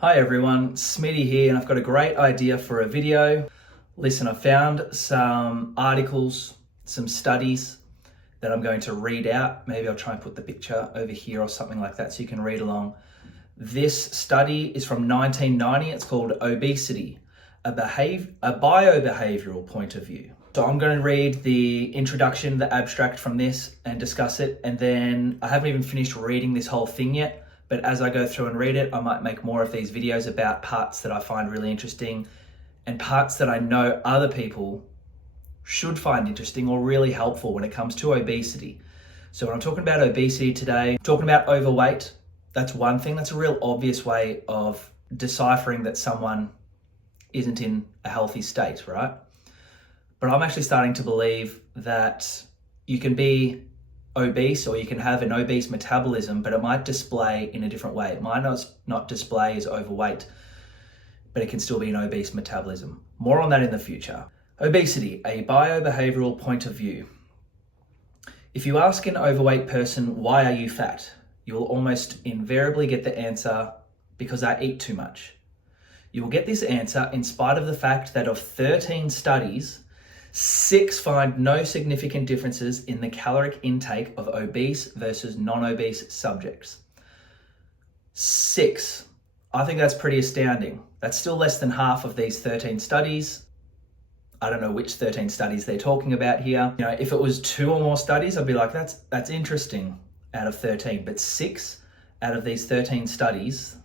Hi everyone, Smitty here, and I've got a great idea for a video. Listen, I found some articles, some studies that I'm going to read out. Maybe I'll try and put the picture over here or something like that so you can read along. This study is from 1990. It's called Obesity, a bio-behavioural point of view. So I'm going to read the introduction, the abstract from this, and discuss it. And then I haven't even finished reading this whole thing yet. But as I go through and read it, I might make more of these videos about parts that I find really interesting and parts that I know other people should find interesting or really helpful when it comes to obesity. So when I'm talking about obesity today, I'm talking about overweight. That's one thing. That's a real obvious way of deciphering that someone isn't in a healthy state, right? But I'm actually starting to believe that you can be obese or you can have an obese metabolism, but it might display in a different way. It might not display as overweight, but it can still be an obese metabolism. More on that in the future. Obesity, a bio-behavioural point of view. If you ask an overweight person, why are you fat? You will almost invariably get the answer, because I eat too much. You will get this answer in spite of the fact that of 13 studies, 6 find no significant differences in the caloric intake of obese versus non-obese subjects. 6. I think that's pretty astounding. That's still less than half of these 13 studies. I don't know which 13 studies they're talking about here. You know, if it was 2 or more studies, I'd be like, that's interesting out of 13. But 6 out of these 13 studies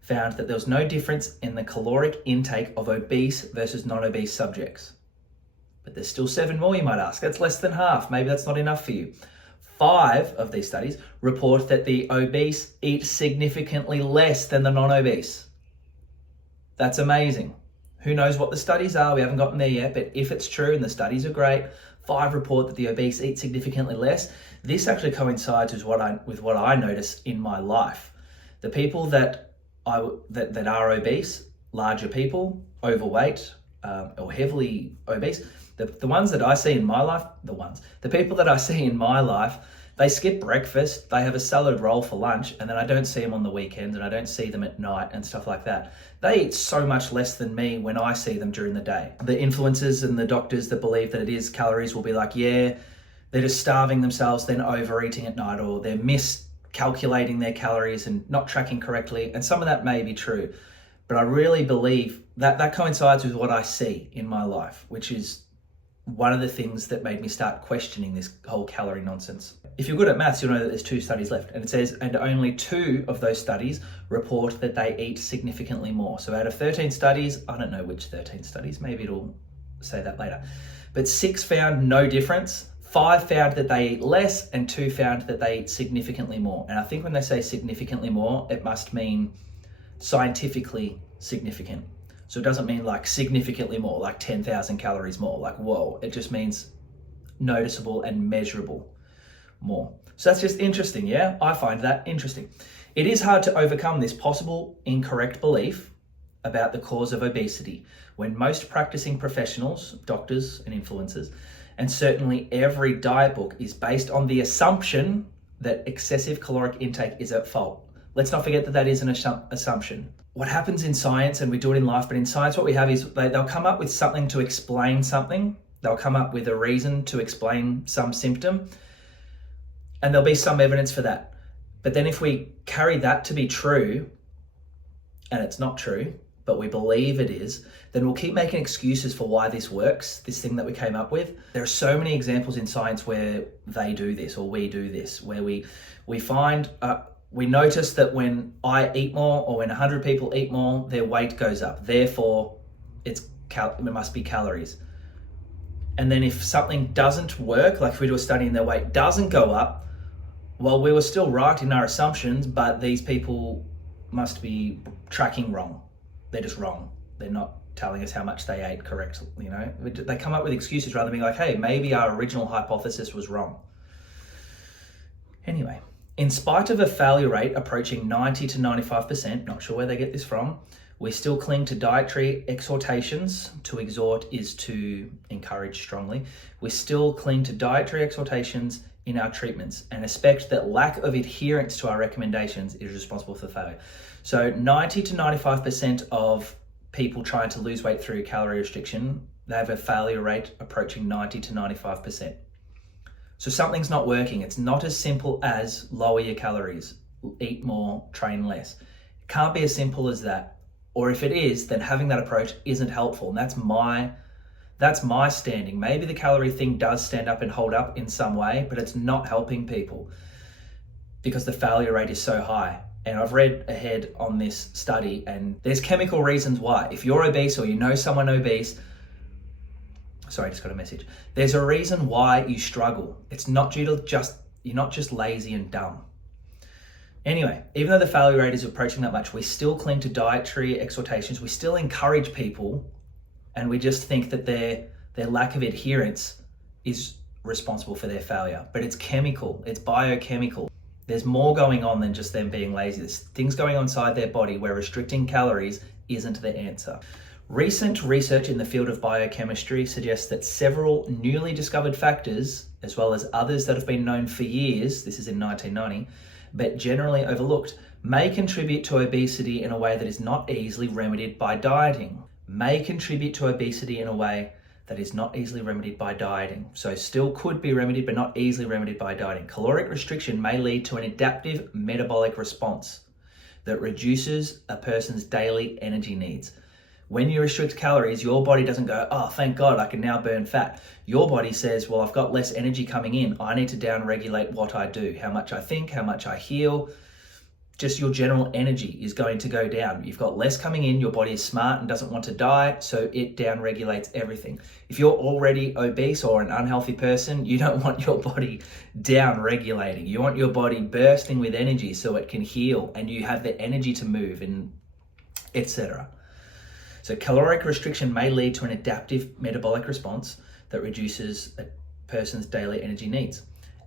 found that there was no difference in the caloric intake of obese versus non-obese subjects. But there's still 7 more, you might ask. That's less than half. Maybe that's not enough for you. 5 of these studies report that the obese eat significantly less than the non-obese. That's amazing. Who knows what the studies are? We haven't gotten there yet, but if it's true and the studies are great, 5 report that the obese eat significantly less. This actually coincides with what I notice in my life. The people that are obese, larger people, overweight, or heavily obese, the ones that I see in my life, the people that I see in my life, they skip breakfast, they have a salad roll for lunch, and then I don't see them on the weekends and I don't see them at night and stuff like that. They eat so much less than me when I see them during the day. The influencers and the doctors that believe that it is calories will be like, yeah, they're just starving themselves, then overeating at night, or they're miscalculating their calories and not tracking correctly. And some of that may be true, but I really believe that coincides with what I see in my life, which is one of the things that made me start questioning this whole calorie nonsense. If you're good at maths, you'll know that there's 2 studies left, and it says, and only 2 of those studies report that they eat significantly more. So out of 13 studies, I don't know which 13 studies, maybe it'll say that later, but 6 found no difference, 5 found that they eat less, and 2 found that they eat significantly more. And I think when they say significantly more, it must mean scientifically significant. So it doesn't mean like significantly more, like 10,000 calories more, like whoa. It just means noticeable and measurable more. So that's just interesting, yeah? I find that interesting. It is hard to overcome this possible incorrect belief about the cause of obesity when most practicing professionals, doctors and influencers, and certainly every diet book is based on the assumption that excessive caloric intake is at fault. Let's not forget that that is an assumption. What happens in science, and we do it in life, but in science what we have is they'll come up with something to explain something. They'll come up with a reason to explain some symptom, and there'll be some evidence for that. But then if we carry that to be true, and it's not true, but we believe it is, then we'll keep making excuses for why this works, this thing that we came up with. There are so many examples in science where they do this, or we do this, where we find... we notice that when I eat more, or when 100 people eat more, their weight goes up. Therefore, it must be calories. And then if something doesn't work, like if we do a study and their weight doesn't go up, well, we were still right in our assumptions, but these people must be tracking wrong. They're just wrong. They're not telling us how much they ate correctly, you know? They come up with excuses rather than being like, hey, maybe our original hypothesis was wrong. Anyway. In spite of a failure rate approaching 90 to 95%, not sure where they get this from, we still cling to dietary exhortations. To exhort is to encourage strongly. We still cling to dietary exhortations in our treatments and expect that lack of adherence to our recommendations is responsible for failure. So 90 to 95% of people trying to lose weight through calorie restriction, they have a failure rate approaching 90 to 95%. So something's not working. It's not as simple as lower your calories, eat more, train less. It can't be as simple as that. Or if it is, then having that approach isn't helpful. And that's my standing. Maybe the calorie thing does stand up and hold up in some way, but it's not helping people because the failure rate is so high. And I've read ahead on this study, and there's chemical reasons why. If you're obese or you know someone obese, sorry, I just got a message. There's a reason why you struggle. It's not due to you're not just lazy and dumb. Anyway, even though the failure rate is approaching that much, we still cling to dietary exhortations. We still encourage people, and we just think that their lack of adherence is responsible for their failure. But it's chemical, it's biochemical. There's more going on than just them being lazy. There's things going on inside their body where restricting calories isn't the answer. Recent research in the field of biochemistry suggests that several newly discovered factors, as well as others that have been known for years, this is in 1990, but generally overlooked, may contribute to obesity in a way that is not easily remedied by dieting. May contribute to obesity in a way that is not easily remedied by dieting. So still could be remedied, but not easily remedied by dieting. Caloric restriction may lead to an adaptive metabolic response that reduces a person's daily energy needs. When you restrict calories, your body doesn't go, oh, thank God, I can now burn fat. Your body says, well, I've got less energy coming in. I need to down-regulate what I do, how much I think, how much I heal. Just your general energy is going to go down. You've got less coming in, your body is smart and doesn't want to die, so it down-regulates everything. If you're already obese or an unhealthy person, you don't want your body down-regulating. You want your body bursting with energy so it can heal and you have the energy to move, and etc. So caloric restriction may lead to an adaptive metabolic response that reduces a person's daily energy needs,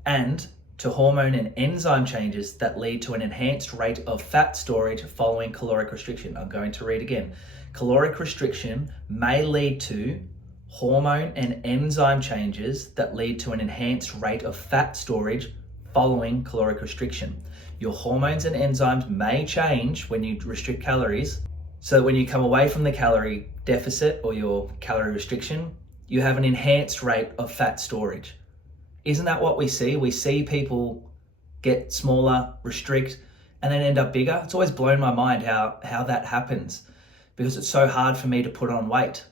and to hormone and enzyme changes that lead to an enhanced rate of fat storage following caloric restriction. I'm going to read again. Caloric restriction may lead to hormone and enzyme changes that lead to an enhanced rate of fat storage following caloric restriction. Your hormones and enzymes may change when you restrict calories, so that when you come away from the calorie deficit or your calorie restriction, you have an enhanced rate of fat storage. Isn't that what we see? We see people get smaller, restrict, and then end up bigger. It's always blown my mind how that happens, because it's so hard for me to put on weight.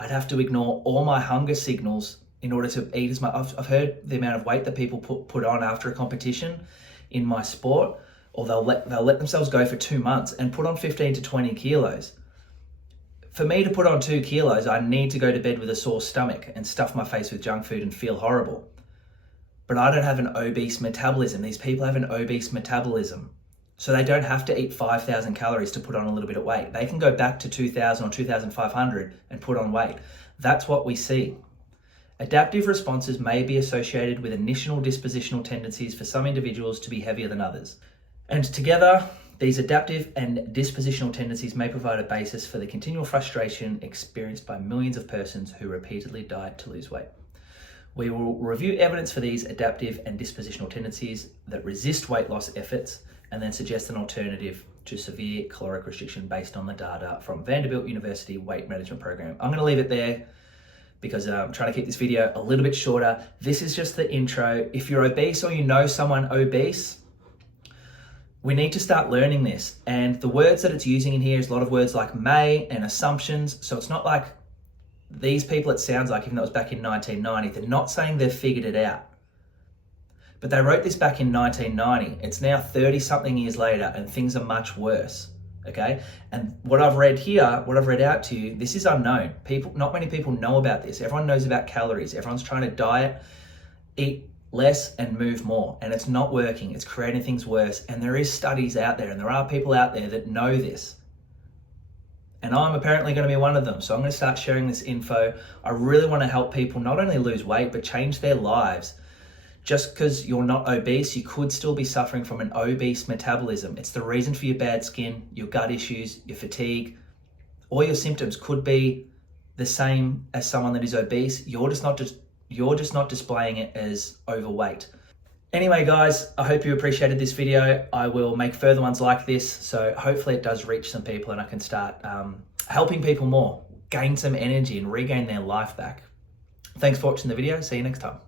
I'd have to ignore all my hunger signals in order to eat as much. I've heard the amount of weight that people put on after a competition in my sport, or they'll let themselves go for 2 months and put on 15 to 20 kilos. For me to put on 2 kilos, I need to go to bed with a sore stomach and stuff my face with junk food and feel horrible. But I don't have an obese metabolism. These people have an obese metabolism. So they don't have to eat 5,000 calories to put on a little bit of weight. They can go back to 2,000 or 2,500 and put on weight. That's what we see. Adaptive responses may be associated with initial dispositional tendencies for some individuals to be heavier than others. And together, these adaptive and dispositional tendencies may provide a basis for the continual frustration experienced by millions of persons who repeatedly diet to lose weight. We will review evidence for these adaptive and dispositional tendencies that resist weight loss efforts, and then suggest an alternative to severe caloric restriction based on the data from Vanderbilt University Weight Management Program. I'm going to leave it there because I'm trying to keep this video a little bit shorter. This is just the intro. If you're obese or you know someone obese, we need to start learning this. And the words that it's using in here is a lot of words like may and assumptions. So it's not like these people, it sounds like, even though it was back in 1990, they're not saying they've figured it out. But they wrote this back in 1990. It's now 30 something years later and things are much worse, okay? And what I've read here, what I've read out to you, this is unknown. Not many people know about this. Everyone knows about calories. Everyone's trying to diet, eat less and move more, and it's not working. It's creating things worse. And there is studies out there, and there are people out there that know this. And I'm apparently going to be one of them. So I'm going to start sharing this info. I really want to help people not only lose weight, but change their lives. Just because you're not obese, you could still be suffering from an obese metabolism. It's the reason for your bad skin, your gut issues, your fatigue. All your symptoms could be the same as someone that is obese. You're You're just not displaying it as overweight. Anyway, guys, I hope you appreciated this video. I will make further ones like this, so hopefully it does reach some people and I can start helping people more, gain some energy and regain their life back. Thanks for watching the video. See you next time.